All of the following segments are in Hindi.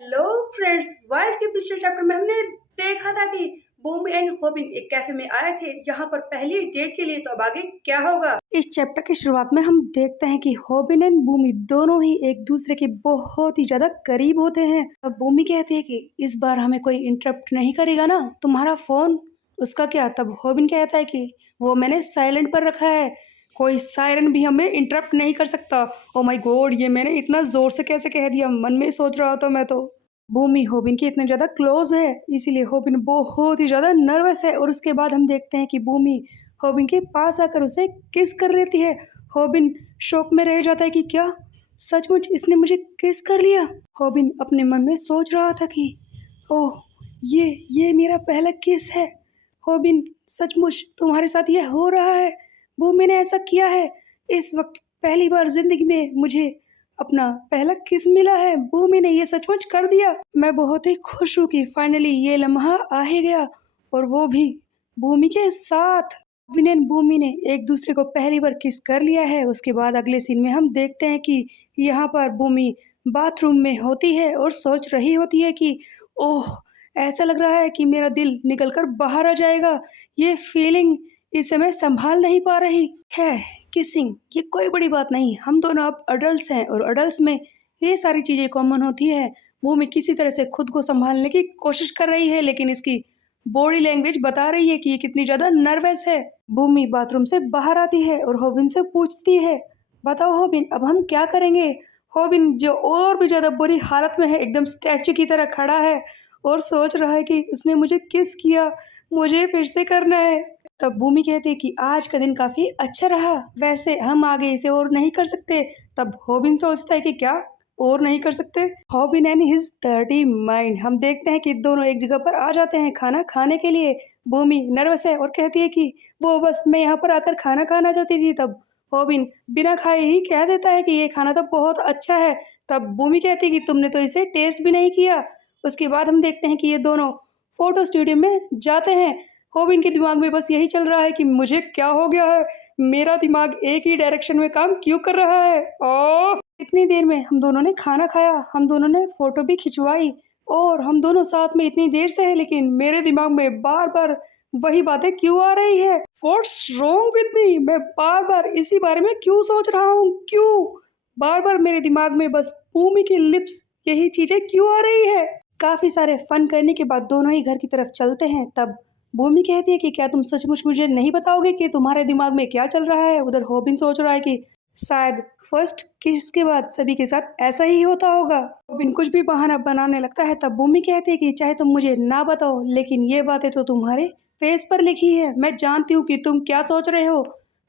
हेलो फ्रेंड्स, वर्ल्ड के पिछले चैप्टर में हमने देखा था कि बूमी एंड होबिन एक कैफे में आए थे यहाँ पर पहली डेट के लिए। तो अब आगे क्या होगा? इस चैप्टर की शुरुआत में हम देखते हैं कि होबिन एंड बूमी दोनों ही एक दूसरे के बहुत ही ज्यादा करीब होते हैं। अब बूमी कहती है कि इस बार हमें कोई इंटरप्ट नहीं करेगा ना, तुम्हारा फोन। उसका क्या? तब होबिन कहता है कि वो मैंने साइलेंट पर रखा है, कोई सायरन भी हमें इंटरप्ट नहीं कर सकता। ओ माय गॉड, ये मैंने इतना जोर से कैसे कह दिया? मन में सोच रहा था मैं तो। भूमि होबिन की इतने ज़्यादा क्लोज है, इसीलिए होबिन बहुत ही ज़्यादा नर्वस है। और उसके बाद हम देखते हैं कि भूमि होबिन के पास आकर उसे किस कर लेती है। होबिन शॉक में रह जाता है कि क्या सचमुच इसने मुझे किस कर लिया। होबिन अपने मन में सोच रहा था कि ओह, ये मेरा पहला किस है। होबिन, सचमुच तुम्हारे साथ ये हो रहा है? भूमि ने ऐसा किया है। इस वक्त पहली बार जिंदगी में मुझे अपना पहला किस मिला है। भूमि ने ये सचमुच कर दिया। मैं बहुत ही खुश हूँ कि फाइनली ये लम्हा आ ही गया, और वो भी भूमि के साथ। भूमि ने एक दूसरे को पहली बार किस कर लिया है। उसके बाद अगले सीन में हम देखते हैं कि यहाँ पर भूमि बाथरूम में होती है और सोच रही होती है कि ओह, ऐसा लग रहा है कि मेरा दिल निकलकर बाहर आ जाएगा। ये फीलिंग इसे मैं संभाल नहीं पा रही। खैर, किसिंग ये कोई बड़ी बात नहीं, हम दोनों अब अडल्ट हैं और अडल्ट में ये सारी चीज़ें कॉमन होती है। वो मैं किसी तरह से खुद को संभालने की कोशिश कर रही है, लेकिन इसकी बॉडी लैंग्वेज बता रही है कि ये कितनी ज़्यादा नर्वस है। भूमि बाथरूम से बाहर आती है और होबिन से पूछती है, बताओ होबिन, अब हम क्या करेंगे? होबिन, जो और भी ज़्यादा बुरी हालत में है, एकदम स्टैचू की तरह खड़ा है और सोच रहा है कि उसने मुझे किस किया, मुझे फिर से करना है। तब भूमि कहती है कि आज का दिन काफी अच्छा रहा, वैसे हम आगे इसे और नहीं कर सकते। तब होबिन सोचता है कि क्या और नहीं कर सकते? हॉबिन एंड हिज डर्टी माइंड। हम देखते हैं कि दोनों एक जगह पर आ जाते हैं खाना खाने के लिए। भूमि नर्वस है और कहती है कि वो बस मैं यहाँ पर आकर खाना खाना चाहती थी। तब हॉबिन बिना खाए ही कह देता है कि ये खाना तो बहुत अच्छा है। तब भूमि कहती है कि तुमने तो इसे टेस्ट भी नहीं किया। उसके बाद हम देखते हैं कि ये दोनों फोटो स्टूडियो में जाते हैं। होबिन के दिमाग में बस यही चल रहा है कि मुझे क्या हो गया है, मेरा दिमाग एक ही डायरेक्शन में काम क्यों कर रहा है। ओह, इतनी देर में हम दोनों ने खाना खाया, हम दोनों ने फोटो भी खिंचवाई, और हम दोनों साथ में इतनी देर से है, लेकिन मेरे दिमाग में बार बार वही बातें क्यों आ रही है? What's wrong with me? मैं बार बार इसी बारे में क्यों सोच रहा हूँ? क्यों बार बार मेरे दिमाग में बस भूमि की लिप्स, यही चीजें क्यों आ रही है? काफी सारे फन करने के बाद दोनों ही घर की तरफ चलते हैं। तब भूमि कहती है कि क्या तुम सचमुच मुझे नहीं बताओगे कि तुम्हारे दिमाग में क्या चल रहा है? उधर होबिन सोच रहा है कि शायद फर्स्ट किस के बाद सभी के साथ ऐसा ही होता होगा। रोबिन कुछ भी बहाना बनाने लगता है। तब भूमि कहती है कि चाहे तुम मुझे ना बताओ, लेकिन ये बातें तो तुम्हारे फेस पर लिखी है। मैं जानती हूँ कि तुम क्या सोच रहे हो।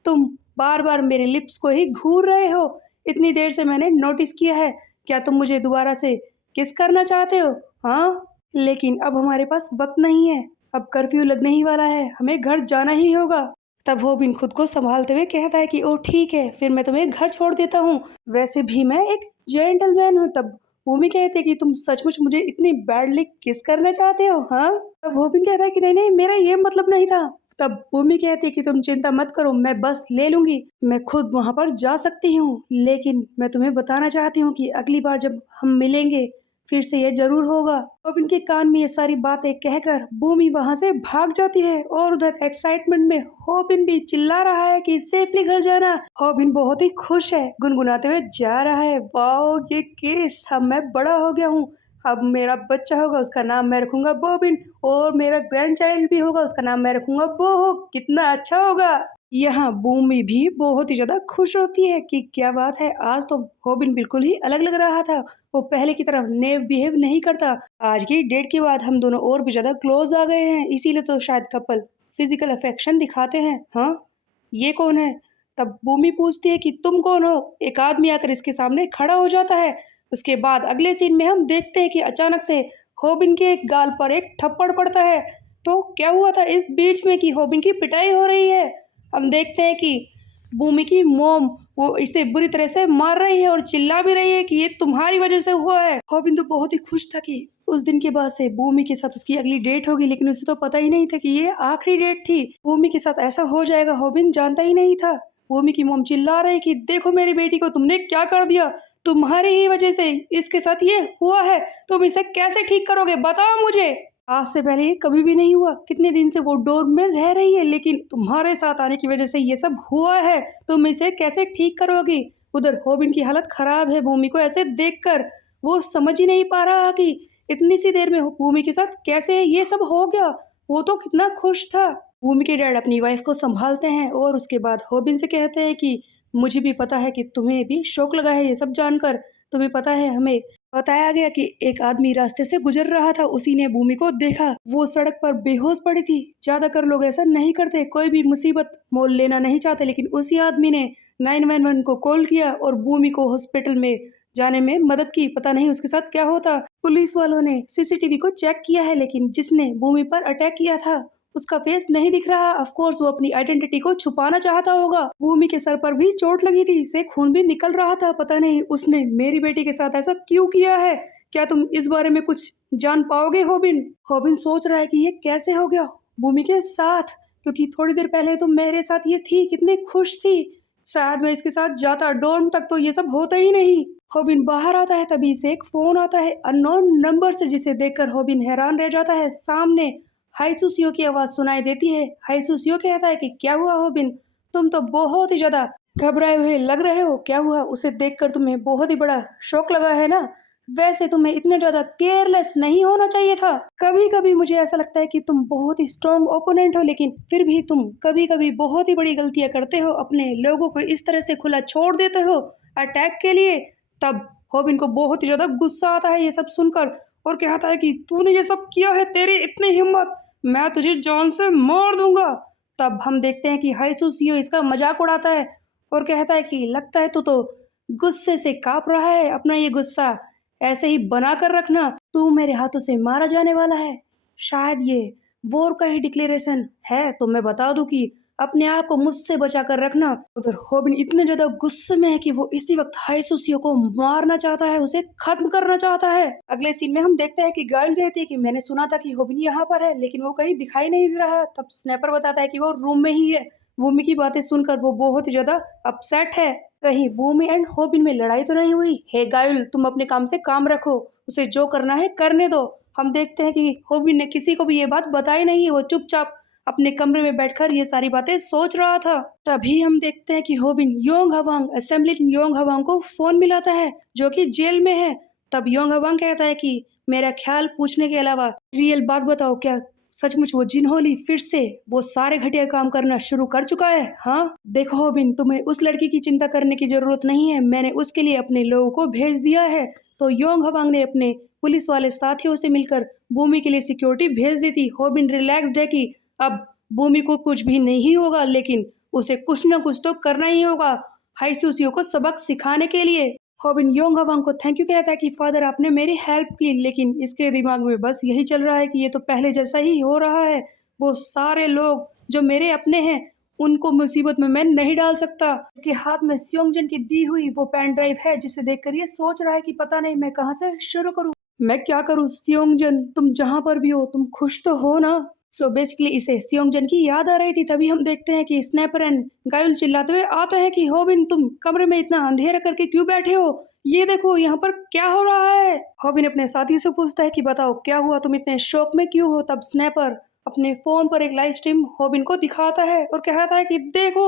तुम बार बार मेरे लिप्स को ही घूर रहे हो। इतनी देर से मैंने नोटिस किया है। क्या तुम मुझे दोबारा से किस करना चाहते हो? हाँ, लेकिन अब हमारे पास वक्त नहीं है, अब कर्फ्यू लगने ही वाला है, हमें घर जाना ही होगा। तब होबिन खुद को संभालते हुए कहता है कि ओ ठीक है, फिर मैं तुम्हें घर छोड़ देता हूँ, वैसे भी मैं एक जेंटलमैन हूँ। तब भूमि कहती है कि तुम सचमुच मुझे इतनी बैडली किस करना चाहते हो? हाँ। तब होबिन कहता है कि नहीं नहीं, मेरा ये मतलब नहीं था। तब भूमि कहती है कि तुम चिंता मत करो, मैं बस ले लूंगी, मैं खुद वहां पर जा सकती हूँ, लेकिन मैं तुम्हें बताना चाहती हूँ कि अगली बार जब हम मिलेंगे फिर से ये जरूर होगा। रोबिन के कान में ये सारी बातें कहकर भूमि वहां से भाग जाती है, और उधर एक्साइटमेंट में होबिन भी चिल्ला रहा है कि सेफली घर जाना। होबिन बहुत ही खुश है, गुनगुनाते हुए जा रहा है, वाओ ये केस, अब मैं बड़ा हो गया हूँ, अब मेरा बच्चा होगा, उसका नाम मैं रखूंगा बोबिन, और मेरा ग्रैंड चाइल्ड भी होगा, उसका नाम मैं रखूंगा बोहो। कितना अच्छा होगा। यहाँ भूमि भी बहुत ही ज्यादा खुश होती है कि क्या बात है, आज तो होबिन बिल्कुल ही अलग लग रहा था, वो पहले की तरह नेव बिहेव नहीं करता। आज की डेट के बाद हम दोनों और भी ज्यादा क्लोज आ गए हैं, इसीलिए तो शायद कपल फिजिकल अफेक्शन दिखाते हैं। हाँ, ये कौन है? तब भूमि पूछती है कि तुम कौन हो? एक आदमी आकर इसके सामने खड़ा हो जाता है। उसके बाद अगले सीन में हम देखते हैं कि अचानक से होबिन के गाल पर एक थप्पड़ पड़ता है। तो क्या हुआ था इस बीच में कि होबिन की पिटाई हो रही है। हम देखते हैं कि भूमि की मोम वो इसे बुरी तरह से मार रही है और चिल्ला भी रही है कि ये तुम्हारी वजह से हुआ है। होबिन तो बहुत ही खुश था कि उस दिन के बाद से भूमि के साथ उसकी अगली डेट होगी, लेकिन उसे तो पता ही नहीं था कि ये आखिरी डेट थी। भूमि के साथ ऐसा हो जाएगा, होबिन जानता ही नहीं था। भूमि की मोम चिल्ला रही कि देखो मेरी बेटी को तुमने क्या कर दिया, तुम्हारी ही वजह से इसके साथ ये हुआ है, तुम इसे कैसे ठीक करोगे बताओ मुझे। आज से पहले ये कभी भी नहीं हुआ, कितने दिन से वो डोर में रह रही है, लेकिन तुम्हारे साथ आने की वजह से ये सब हुआ है, तुम इसे कैसे ठीक करोगी। उधर होबिन की हालत खराब है, भूमि को ऐसे देखकर वो समझ ही नहीं पा रहा कि इतनी सी देर में भूमि के साथ कैसे ये सब हो गया। वो तो कितना खुश था। भूमि के डैड अपनी वाइफ को संभालते हैं और उसके बाद होबिन से कहते हैं कि मुझे भी पता है कि तुम्हें भी शौक लगा है ये सब जानकर। तुम्हें पता है, हमें बताया गया कि एक आदमी रास्ते से गुजर रहा था, उसी ने भूमि को देखा, वो सड़क पर बेहोश पड़ी थी। ज्यादातर लोग ऐसा नहीं करते, कोई भी मुसीबत मोल लेना नहीं चाहते, लेकिन उसी आदमी ने 911 को कॉल किया और भूमि को हॉस्पिटल में जाने में मदद की। पता नहीं उसके साथ क्या होता। पुलिस वालों ने सीसीटीवी को चेक किया है, लेकिन जिसने भूमि पर अटैक किया था उसका फेस नहीं दिख रहा। ऑफ कोर्स वो अपनी आइडेंटिटी को छुपाना चाहता होगा। भूमि के सर पर भी चोट लगी थी, से खून भी निकल रहा था। पता नहीं उसने मेरी बेटी के साथ ऐसा क्यों किया है। क्या तुम इस बारे में कुछ जान पाओगे होबिन? होबिन सोच रहा है कि ये कैसे हो गया भूमि के साथ, क्योंकि थोड़ी देर पहले तो मेरे साथ ये थी, कितनी खुश थी। शायद मैं इसके साथ जाता डोर्म तक तो ये सब होता ही नहीं। होबिन बाहर आता है, तभी से एक फोन आता है अननोन नंबर से, जिसे देखकर होबिन हैरान रह जाता है। सामने हाइसुसियो की आवाज सुनाई देती है। हाइसुसियो कहता है कि क्या हुआ होबिन, तुम तो बहुत ही ज्यादा घबराए हुए लग रहे हो, क्या हुआ? उसे देखकर तुम्हें बहुत ही बड़ा शौक लगा है ना? वैसे तुम्हें इतना ज्यादा केयरलेस नहीं होना चाहिए था। कभी कभी मुझे ऐसा लगता है कि तुम बहुत ही स्ट्रॉन्ग ओपोनेंट हो, लेकिन फिर भी तुम कभी कभी बहुत ही बड़ी गलतियां करते हो, अपने लोगों को इस तरह से खुला छोड़ देते हो अटैक के लिए। तब होबिन को बहुत ही ज्यादा गुस्सा आता है ये सब सुनकर और कहता है कि तूने ये सब किया है, तेरी इतनी हिम्मत, मैं तुझे जान से मार दूंगा। तब हम देखते हैं कि हाइसुसियो इसका मजाक उड़ाता है और कहता है कि लगता है तू तो गुस्से से कांप रहा है, अपना ये गुस्सा ऐसे ही बना कर रखना, तू मेरे हाथों से मारा जाने वाला है। शायद ये वॉर का ही डिक्लेरेशन है, तो मैं बता दूं कि अपने आप को मुझसे बचा कर रखना। उधर होबिन इतने ज्यादा गुस्से में है कि वो इसी वक्त हाइसुसियो को मारना चाहता है, उसे खत्म करना चाहता है। अगले सीन में हम देखते हैं कि गाइल कहती है कि मैंने सुना था कि होबिन यहाँ पर है, लेकिन वो कहीं दिखाई नहीं दे रहा। तब स्नैपर बताता है कि वो रूम में ही है। भूमि की बातें सुनकर वो बहुत ही ज्यादा अपसेट है। कहीं भूमि एंड होबिन में लड़ाई तो नहीं हुई? हे गाइल, तुम अपने काम से काम रखो, उसे जो करना है करने दो। हम देखते हैं कि होबिन ने किसी को भी ये बात बताई नहीं है, वो चुपचाप अपने कमरे में बैठकर ये सारी बातें सोच रहा था। तभी हम देखते हैं कि होबिन योंग हवांग, असेंबली योंग हवांग को फोन मिलाता है, जो कि जेल में है। तब योंग हवांग कहता है कि मेरा ख्याल पूछने के अलावा रियल बात बताओ, क्या सचमुच वो जिनहोली फिर से वो सारे घटिया काम करना शुरू कर चुका है? हाँ देखो होबिन, तुम्हें उस लड़की की चिंता करने की जरूरत नहीं है, मैंने उसके लिए अपने लोगों को भेज दिया है। तो योंग हवांग ने अपने पुलिस वाले साथियों से मिलकर भूमि के लिए सिक्योरिटी भेज दी थी। होबिन रिलैक्स्ड है कि अब भूमि को कुछ भी नहीं होगा, लेकिन उसे कुछ ना कुछ तो करना ही होगा हाइसुसियो को सबक सिखाने के लिए। होबिन योंग हवांग को थैंक यू कहता है कि फादर आपने मेरी हेल्प की, लेकिन इसके दिमाग में बस यही चल रहा है कि ये तो पहले जैसा ही हो रहा है। वो सारे लोग जो मेरे अपने हैं उनको मुसीबत में मैं नहीं डाल सकता। इसके हाथ में सियोंगजन की दी हुई वो पेन ड्राइव है, जिसे देखकर ये सोच रहा है कि पता नहीं मैं कहाँ से शुरू करूँ, मैं क्या करूँ। सियोंगजन, तुम जहाँ पर भी हो तुम खुश तो हो ना? सो बेसिकली इसे सियोंगजन की याद आ रही थी। तभी हम देखते हैं कि स्नैपर एंड गायुल चिल्लाते हुए आते हैं कि होबिन, तुम कमरे में इतना अंधेरा करके क्यों बैठे हो? ये देखो यहाँ पर क्या हो रहा है। होबिन अपने साथी से पूछता है कि बताओ क्या हुआ, तुम इतने शौक में क्यों हो? तब स्नैपर अपने फोन पर एक लाइव स्ट्रीम होबिन को दिखाता है और कहता है कि देखो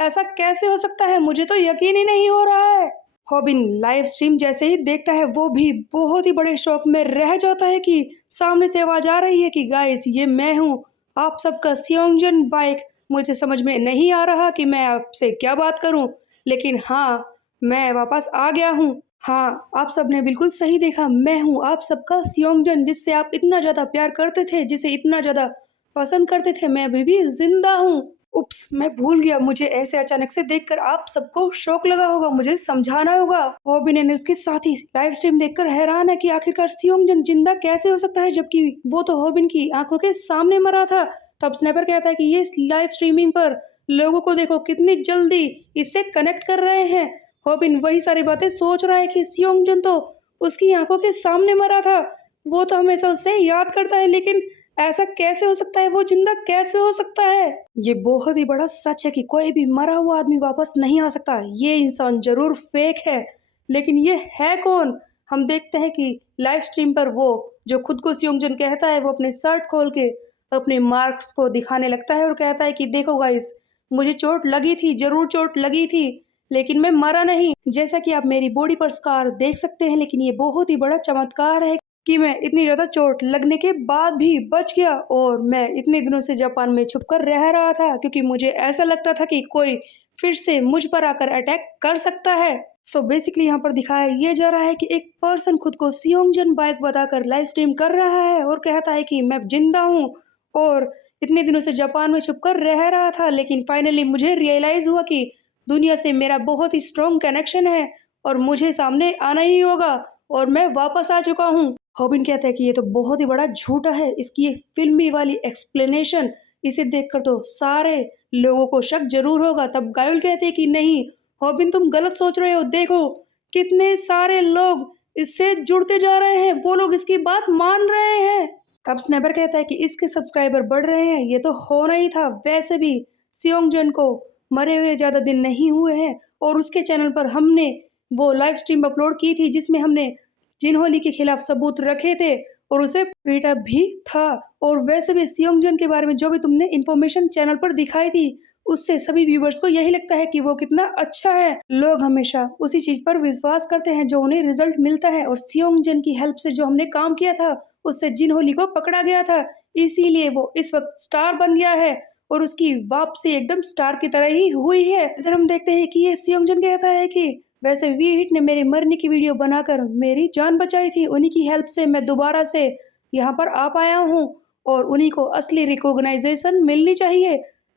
ऐसा कैसे हो सकता है, मुझे तो यकीन ही नहीं हो रहा है। होबिन लाइव स्ट्रीम जैसे ही देखता है वो भी बहुत ही बड़े शौक में रह जाता है कि सामने से आवाज आ रही है कि गाइस ये मैं हूँ, आप सबका सियोंगजन बाइक। मुझे समझ में नहीं आ रहा कि मैं आपसे क्या बात करूं, लेकिन हाँ मैं वापस आ गया हूँ। हाँ आप सबने बिल्कुल सही देखा, मैं हूँ आप सबका सियोंगजन, जिससे आप इतना ज्यादा प्यार करते थे, जिसे इतना ज्यादा पसंद करते थे, मैं अभी भी जिंदा हूँ। उप्स, मैं भूल गया, मुझे ऐसे अचानक से देखकर आप सबको शौक लगा होगा, मुझे समझाना होगा। होबिन ने उसके साथी लाइव स्ट्रीम देखकर हैरान है कि आखिरकार सियोंगजन जिंदा कैसे हो सकता है, जबकि वो तो होबिन की आंखों के सामने मरा था। तब स्नैपर कहता है कि ये लाइव स्ट्रीमिंग पर लोगों को देखो कितनी जल्दी इससे कनेक्ट कर रहे हैं। होबिन वही सारी बातें सोच रहा है कि सियोंगजन तो उसकी आंखों के सामने मरा था, वो तो हमेशा उसे याद करता है, लेकिन ऐसा कैसे हो सकता है? वो जिंदा कैसे हो सकता है? ये बहुत ही बड़ा सच है कि कोई भी मरा हुआ आदमी वापस नहीं आ सकता। ये इंसान जरूर फेक है, लेकिन ये है कौन? हम देखते हैं कि लाइव स्ट्रीम पर वो जो खुद को सियोंगजन कहता है, वो अपने शर्ट खोल के अपने मार्क्स को दिखाने लगता है और कहता है कि देखो गाइस, मुझे चोट लगी थी, जरूर चोट लगी थी, लेकिन मैं मरा नहीं। जैसा कि आप मेरी बॉडी पर स्कार देख सकते हैं, लेकिन ये बहुत ही बड़ा चमत्कार है कि मैं इतनी ज्यादा चोट लगने के बाद भी बच गया, और मैं इतने दिनों से जापान में छुपकर रह रहा था क्योंकि मुझे ऐसा लगता था कि कोई फिर से मुझ पर आकर अटैक कर सकता है। सो बेसिकली यहाँ पर दिखाया ये जा रहा है कि एक पर्सन खुद को सियोंगजन बाइक बताकर लाइव स्ट्रीम कर रहा है और कहता है कि मैं जिंदा हूँ और इतने दिनों से जापान में छुपकर रह रहा था, लेकिन फाइनली मुझे रियलाइज हुआ कि दुनिया से मेरा बहुत ही स्ट्रॉन्ग कनेक्शन है और मुझे सामने आना ही होगा, और मैं वापस आ चुका हूँ। हॉबिन कहता है कि ये तो बहुत ही बड़ा झूठा है, इसकी ये फिल्मी वाली एक्सप्लेनेशन, इसे देखकर तो सारे लोगों को शक जरूर होगा। तब गायुल कहते हैं कि नहीं हॉबिन, तुम गलत सोच रहे हो, देखो कितने सारे लोग इससे जुड़ते जा रहे हैं, वो लोग इसकी बात मान रहे हैं। तब स्नैपर कहता है कि इसके सब्सक्राइबर बढ़ रहे हैं, ये तो होना ही था। वैसे भी सियोंगजन को मरे हुए ज़्यादा दिन नहीं हुए हैं और उसके चैनल पर हमने वो लाइव स्ट्रीम अपलोड की थी जिसमें हमने जिनहोली के खिलाफ सबूत रखे थे और उसे पीटा भी था। और वैसे भी सियोंगजन के बारे में जो भी तुमने इन्फॉर्मेशन चैनल पर दिखाई थी, उससे सभी व्यूवर्स को यही लगता है कि वो कितना अच्छा है। लोग हमेशा उसी चीज पर विश्वास करते हैं जो उन्हें रिजल्ट मिलता है, और सियोंगजन की हेल्प से जो हमने काम किया था उससे जिनहोली को पकड़ा गया था, इसीलिए वो इस वक्त स्टार बन गया है और उसकी वापसी एकदम स्टार की तरह ही हुई है। इधर हम देखते हैं कि ये सियोंगजन कहता है कि वैसे वी हिट ने मेरे मरने की वीडियो बनाकर मेरी जान बचाई थी, उन्हीं की हेल्प से मैं दोबारा से यहाँ पर आ पाया हूँ और उन्हीं को असली रिकॉग्नाइजेशन मिलनी चाहिए।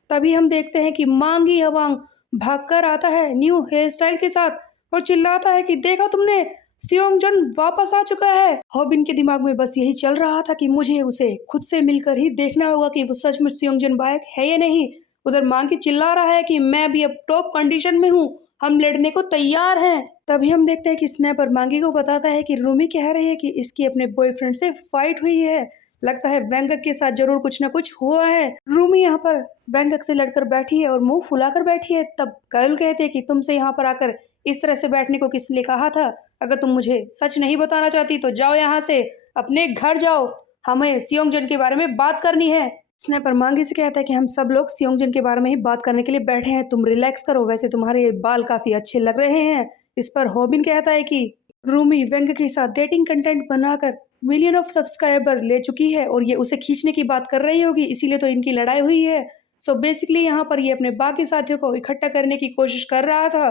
तभी हम देखते हैं कि मांगी हवांग भागकर आता है न्यू हेयर स्टाइल के साथ और चिल्लाता है कि देखा तुमने, सियोंगजन वापस आ चुका है। हॉबिन के दिमाग में बस यही चल रहा था कि मुझे उसे खुद से मिलकर ही देखना होगा कि वो सचमुच सियोंगजन बायक है या नहीं। उधर मांगी चिल्ला रहा है कि मैं भी अब टॉप कंडीशन में हूँ, हम लड़ने को तैयार हैं। तभी हम देखते हैं कि स्नैपर मांगी को बताता है कि रूमी कह रही है कि इसकी अपने बॉयफ्रेंड से फाइट हुई है, लगता है वेंगक के साथ जरूर कुछ ना कुछ हुआ है। रूमी यहाँ पर वेंगक से लड़कर बैठी है और मुंह फुलाकर बैठी है। तब गायुल कहते हैं कि तुमसे यहाँ पर आकर इस तरह से बैठने को किसने कहा था? अगर तुम मुझे सच नहीं बताना चाहती तो जाओ यहाँ से, अपने घर जाओ, हमें सियोंगजन के बारे में बात करनी है। स्नैपर मांगी से कहता है कि हम सब लोग सियोंगजन के बारे में ही बात करने के लिए बैठे हैं, तुम रिलैक्स करो, वैसे तुम्हारे ये बाल काफी अच्छे लग रहे हैं। इस पर हॉबिन कहता है कि रूमी वेंग के साथ डेटिंग कंटेंट बनाकर मिलियन ऑफ सब्सक्राइबर ले चुकी है और ये उसे खींचने की बात कर रही होगी, इसीलिए तो इनकी लड़ाई हुई है। सो बेसिकली यहाँ पर ये अपने बाकी साथियों को इकट्ठा करने की कोशिश कर रहा था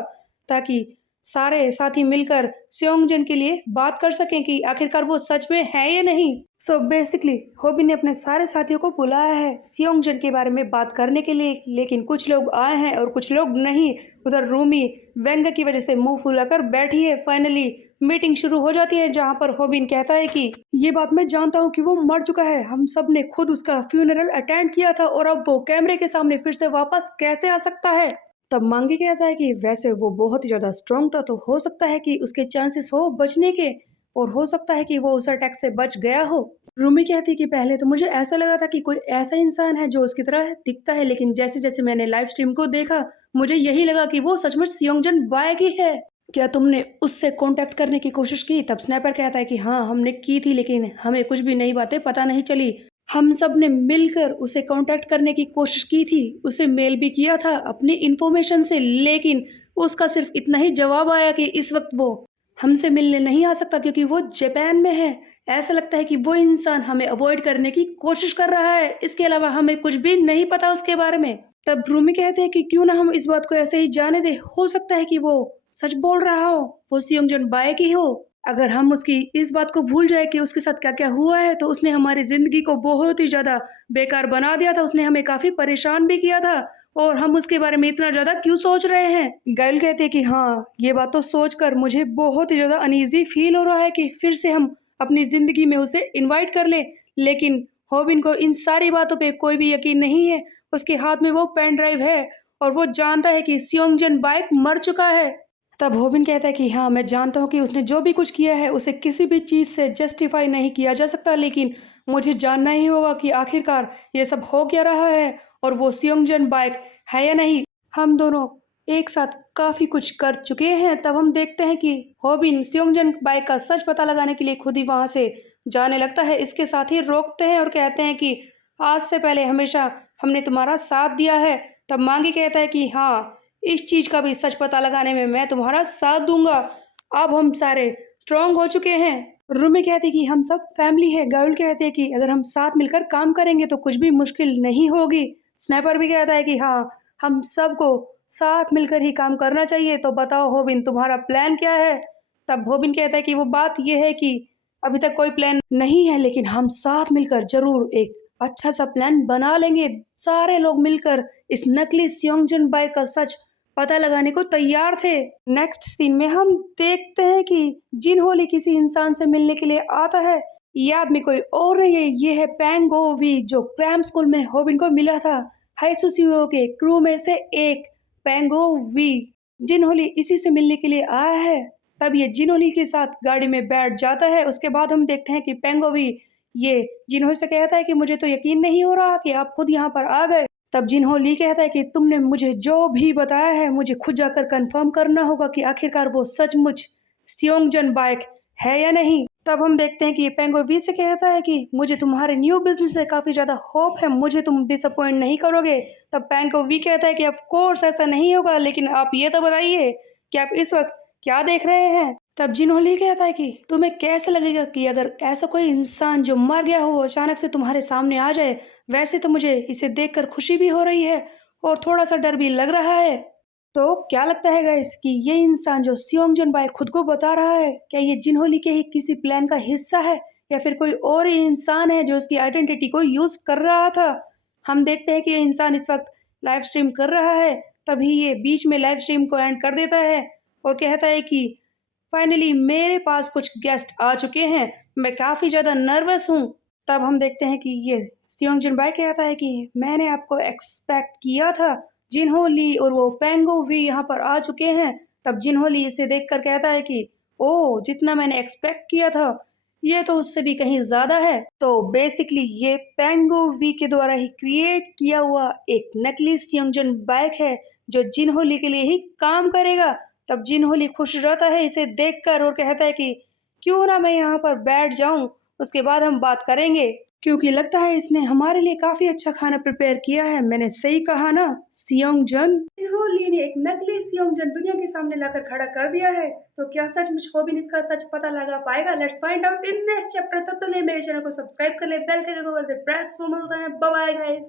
ताकि सारे साथी मिलकर सियोंगजन के लिए बात कर सकें कि आखिरकार वो सच में है या नहीं। सो बेसिकली हॉबिन ने अपने सारे साथियों को बुलाया है सियोंगजन के बारे में बात करने के लिए, लेकिन कुछ लोग आए हैं और कुछ लोग नहीं। उधर रूमी वेंग की वजह से मुंह फुलाकर बैठी है। फाइनली मीटिंग शुरू हो जाती है जहां पर हॉबिन कहता है कि ये बात मैं जानता हूं कि वो मर चुका है, हम सब ने खुद उसका फ्यूनरल अटेंड किया था और अब वो कैमरे के सामने फिर से वापस कैसे आ सकता है। तब मांगी कहता है कि वैसे वो बहुत ही ज़्यादा स्ट्रॉन्ग था, तो हो सकता है कि उसके चांसेस हो बचने के, और हो सकता है कि वो उस अटैक से बच गया हो। रूमी कहती है कि पहले तो मुझे ऐसा लगा था कि कोई ऐसा इंसान है जो उसकी तरह दिखता है, लेकिन जैसे जैसे मैंने लाइव स्ट्रीम को देखा मुझे यही लगा कि वो सचमुच सियोंगजन बायक ही है। क्या तुमने उससे कांटेक्ट करने की कोशिश की? तब स्नैपर कहता है कि हाँ हमने की थी, लेकिन हमें कुछ भी नई बातें पता नहीं चली। हम सब ने मिलकर उसे कांटेक्ट करने की कोशिश की थी, उसे मेल भी किया था अपनी इन्फॉर्मेशन से, लेकिन उसका सिर्फ इतना ही जवाब आया कि इस वक्त वो हमसे मिलने नहीं आ सकता क्योंकि वो जापान में है। ऐसा लगता है कि वो इंसान हमें अवॉइड करने की कोशिश कर रहा है, इसके अलावा हमें कुछ भी नहीं पता उसके बारे में। तब रूमी कहते हैं कि क्यों ना हम इस बात को ऐसे ही जाने दे, हो सकता है कि वो सच बोल रहा हो, वो सियोंगजन बायक ही हो। अगर हम उसकी इस बात को भूल जाए कि उसके साथ क्या क्या हुआ है, तो उसने हमारी जिंदगी को बहुत ही ज्यादा बेकार बना दिया था, उसने हमें काफी परेशान भी किया था, और हम उसके बारे में इतना ज्यादा क्यों सोच रहे हैं। गाइल कहते हैं कि हाँ ये बात तो सोचकर मुझे बहुत ही ज्यादा अनईजी फील हो रहा है कि फिर से हम अपनी जिंदगी में उसे इन्वाइट कर ले, लेकिन हॉबिन को इन सारी बातों पे कोई भी यकीन नहीं है। उसके हाथ में वो पेन ड्राइव है और वो जानता है कि सियोंगजन बायक मर चुका है। तब होबिन कहता है कि हाँ, मैं जानता हूँ कि उसने जो भी कुछ किया है उसे किसी भी चीज़ से जस्टिफाई नहीं किया जा सकता, लेकिन मुझे जानना ही होगा कि आखिरकार ये सब हो क्या रहा है और वो सियोंगजन बाइक है या नहीं। हम दोनों एक साथ काफ़ी कुछ कर चुके हैं। तब हम देखते हैं कि होबिन सियोंगजन बाइक का सच पता लगाने के लिए खुद ही वहाँ से जाने लगता है। इसके साथ ही रोकते हैं और कहते हैं कि आज से पहले हमेशा हमने तुम्हारा साथ दिया है। तब मांगी कहता है कि हाँ, इस चीज़ का भी सच पता लगाने में मैं तुम्हारा साथ दूंगा। अब हम सारे स्ट्रांग हो चुके हैं। रूमी कहती कि हम सब फैमिली है। गाउल कहते हैं कि अगर हम साथ मिलकर काम करेंगे तो कुछ भी मुश्किल नहीं होगी। स्नैपर भी कहता है कि हाँ, हम सबको साथ मिलकर ही काम करना चाहिए। तो बताओ होबिन, तुम्हारा प्लान क्या है। तब होबिन कहता है कि वो बात यह है कि अभी तक कोई प्लान नहीं है, लेकिन हम साथ मिलकर जरूर एक अच्छा सा प्लान बना लेंगे। सारे लोग मिलकर इस नकली सियोंगजन बाइक का सच पता लगाने को तैयार थे। नेक्स्ट सीन में हम देखते हैं कि जिन होली किसी इंसान से मिलने के लिए आता है। ये आदमी कोई और नहीं है, ये है पैंगो वी, जो क्रैम स्कूल में होबिन को मिला था। हाइसुसियो के क्रू में से एक पैंगो वी जिन होली इसी से मिलने के लिए आया है। तब ये जिन होली के साथ गाड़ी में बैठ जाता है। उसके बाद हम देखते हैं कि पैंगो वी ये जिनहो से कहता है कि मुझे तो यकीन नहीं हो रहा कि आप खुद यहाँ पर आ गए। तब जिनहो ली कहता है कि तुमने मुझे जो भी बताया है मुझे खुद जाकर कंफर्म करना होगा कि आखिरकार वो सचमुच सियोंगजन बाइक है या नहीं। तब हम देखते हैं कि ये पेंगो वी से कहता है कि मुझे तुम्हारे न्यू बिजनेस से काफ़ी ज़्यादा होप है, मुझे तुम डिसअपॉइंट नहीं करोगे। तब पेंगो वी कहता है कि ऑफ कोर्स ऐसा नहीं होगा, लेकिन आप ये तो बताइए कि आप इस वक्त क्या देख रहे हैं। तब जिनहोली कहता है कि तुम्हें कैसा लगेगा कि अगर ऐसा कोई इंसान जो मर गया हो अचानक से तुम्हारे सामने आ जाए। वैसे तो मुझे इसे देखकर खुशी भी हो रही है और थोड़ा सा डर भी लग रहा है। तो क्या लगता है गाइस कि ये इंसान जो सियोंगजन बाइक खुद को बता रहा है, क्या ये जिनहोली के ही किसी प्लान का हिस्सा है या फिर कोई और ही इंसान है जो उसकी आइडेंटिटी को यूज कर रहा था। हम देखते हैं कि ये इंसान इस वक्त लाइव स्ट्रीम कर रहा है। तभी ये बीच में लाइव स्ट्रीम को एंड कर देता है और कहता है कि फाइनली मेरे पास कुछ गेस्ट आ चुके हैं, मैं काफ़ी ज़्यादा नर्वस हूँ। तब हम देखते हैं कि ये सियोंगजन बाई कहता है कि मैंने आपको एक्सपेक्ट किया था। जिनहो ली और वो पेंगो वी यहाँ पर आ चुके हैं। तब जिनहो ली इसे देखकर कहता है कि ओह, जितना मैंने एक्सपेक्ट किया था ये तो उससे भी कहीं ज़्यादा है। तो बेसिकली ये पेंगो वी के द्वारा ही क्रिएट किया हुआ एक नकली सियोंगजन बाइक है जो जिनहोली के लिए ही काम करेगा। तब जिनहोली खुश रहता है इसे देखकर और कहता है कि क्यों ना मैं यहाँ पर बैठ जाऊं, उसके बाद हम बात करेंगे, क्योंकि लगता है इसने हमारे लिए काफी अच्छा खाना प्रिपेयर किया है। मैंने सही कहा ना सियोंगजन। जिनहोली ने एक नकली सियोंगजन दुनिया के सामने लाकर खड़ा कर दिया है। तो क्या सचमुच होबिन इसका सच पता लगा पाएगा? Let's find out in next chapter. तब तक मेरे चैनल को सब्सक्राइब कर ले, बेल के आइकन को प्रेस। मिलते हैं, बाय बाय गाइस।